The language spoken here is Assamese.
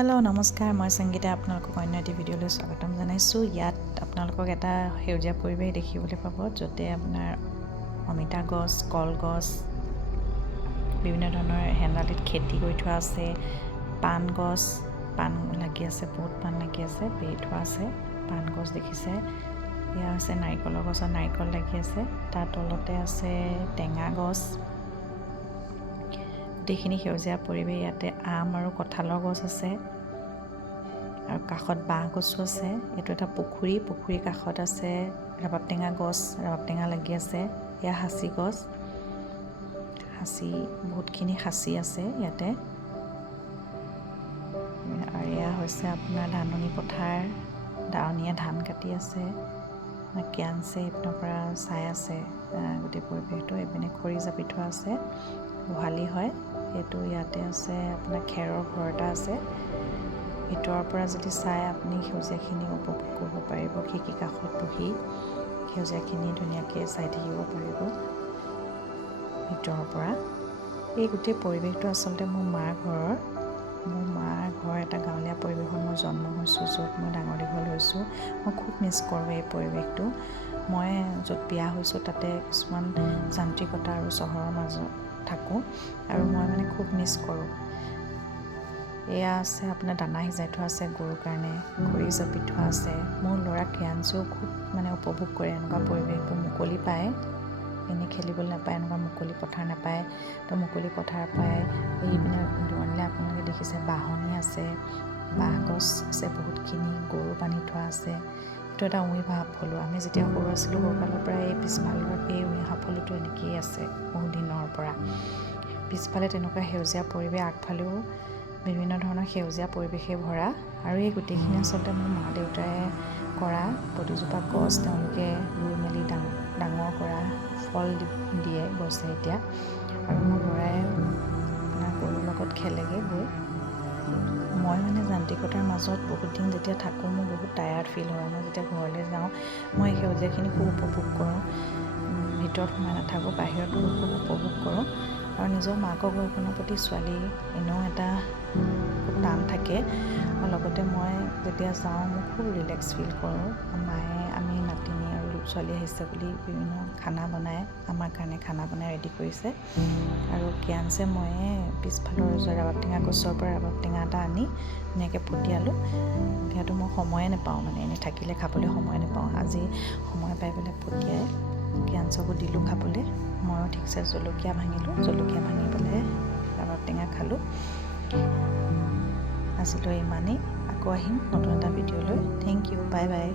হেল্ল' নমস্কাৰ, মই সংগীতা। আপোনালোকক অন্য এটি ভিডিঅ'লৈ স্বাগতম জনাইছোঁ। ইয়াত আপোনালোকক এটা সেউজীয়া পৰিৱেশ দেখিবলৈ পাব, য'তে আপোনাৰ অমিতা গছ, কলগছ, বিভিন্ন ধৰণৰ হেন্দালিত খেতি কৰি থোৱা আছে। পাণ গছ, পাণ লাগি আছে, বহুত পাণ লাগি আছে, বেৰি থোৱা আছে। পাণ গছ দেখিছে। এয়া হৈছে নাৰিকলৰ গছত নাৰিকল লাগি আছে। তাৰ তলতে আছে টেঙা গছ। গোটেইখিনি সেউজীয়া পৰিৱেশ। ইয়াতে আম আৰু কঁঠালৰ গছ আছে আৰু কাষত বাঁহ গছো আছে। এইটো এটা পুখুৰীৰ কাষত আছে ৰবাব টেঙা গছ, ৰবাব টেঙা লাগি আছে। এয়া সাঁচি গছ, বহুতখিনি সাঁচি আছে ইয়াতে। আৰু এয়া হৈছে আপোনাৰ ধাননি পথাৰ, দাৱনীয়ে ধান কাটি আছে। কিয়ানছে এইপিনৰ পৰা চাই আছে গোটেই পৰিৱেশটো। এইপিনে খৰি জাপি থোৱা আছে, গোহালি হয় সেইটো। ইয়াতে আছে আপোনাৰ খেৰৰ ঘৰ এটা আছে। ভিতৰৰ পৰা যদি চাই আপুনি সেউজীয়াখিনি উপভোগ কৰিব পাৰিব। খিৰিকী কাষত বহি সেউজীয়াখিনি ধুনীয়াকৈ চাই থাকিব পাৰিব ভিতৰৰ পৰা। এই গোটেই পৰিৱেশটো আচলতে মোৰ মাৰ ঘৰৰ এটা গাঁৱলীয়া পৰিৱেশত মই জন্ম হৈছোঁ, য'ত মই ডাঙৰ দীঘল হৈছোঁ। মই খুব মিছ কৰোঁ এই পৰিৱেশটো। মই য'ত বিয়া হৈছোঁ তাতে কিছুমান যান্ত্ৰিকতা আৰু চহৰৰ মাজত থাকোঁ, আৰু মই খুব মিছ কৰোঁ। এয়া আছে আপোনাৰ দানা সিজাই থোৱা আছে গৰুৰ কাৰণে, খৰি জাপি থোৱা আছে। মোৰ ল'ৰা ক্ৰিয়াঞ্চেও খুব উপভোগ কৰে এনেকুৱা পৰিৱেশবোৰ। মুকলি পায়, এনেই খেলিবলৈ নাপায়, এনেকুৱা মুকলি পথাৰ নাপায়। তো মুকলি পথাৰ পায়। এইপিনে দূৰণিলৈ আপোনালোকে দেখিছে বাঁহনি আছে, বাঁহ গছ আছে বহুতখিনি, গৰু বান্ধি থোৱা আছে। এইটো এটা উঁই হাফলু। আমি যেতিয়া সৰু আছিলোঁ, সৰুকালৰ পৰা এই পিছফালৰ এই উঁই হাফলুটো এনেকৈয়ে আছে বহুত দিনৰ পৰা। পিছফালে তেনেকুৱা সেউজীয়া পৰিৱেশ, আগফালেও বিভিন্ন ধৰণৰ সেউজীয়া পৰিৱেশে ভৰা। আৰু এই গোটেইখিনি আচলতে মোৰ মা দেউতাই কৰা। প্ৰতিজোপা গছ তেওঁলোকে ৰুই মেলি ডাঙৰ কৰা, ফল দিয়ে গছে এতিয়া। আৰু মোৰ ল'ৰাই আপোনাৰ গৰুৰ লগত খেলেগৈ গৈ। মই যান্ত্ৰিকতাৰ মাজত বহুত দিন যেতিয়া থাকোঁ, মোৰ বহুত টায়াৰ্ড ফিল হয়। মই যেতিয়া ঘৰলৈ যাওঁ, মই এই সেউজীয়াখিনি খুব উপভোগ কৰোঁ। ভিতৰত সোমাই নাথাকোঁ, বাহিৰত গৈ খুব উপভোগ কৰোঁ। আৰু নিজৰ মাকৰ ঘৰখনৰ প্ৰতি ছোৱালী এনেও এটা খুব টান থাকে। আৰু লগতে মই যেতিয়া যাওঁ, মই খুব ৰিলেক্স ফিল কৰোঁ। আমি নাতিনী আৰু ছোৱালী আহিছে বুলি বিভিন্ন খানা বনাই আমাৰ কাৰণে ৰেডি কৰিছে। আৰু কিয়ানছে ময়ে পিছফালৰ ৰবাব টেঙা গছৰ পৰা ৰবাব টেঙা এটা আনি ধুনীয়াকৈ ফুটিয়ালোঁ। এতিয়াতো মই সময়ে নাপাওঁ, এনেই থাকিলে খাবলৈ সময় নাপাওঁ। আজি সময় পাই পেলাই ফুটিয়াই কিয়ানচকো দিলোঁ খাবলৈ। ময়ো ঠিকছে জলকীয়া ভাঙি পেলাই ৰবাব টেঙা খালোঁ। আজিলৈ ইমানেই। আকৌ আহিম নতুন এটা ভিডিঅ'লৈ। Thank U, bye bye.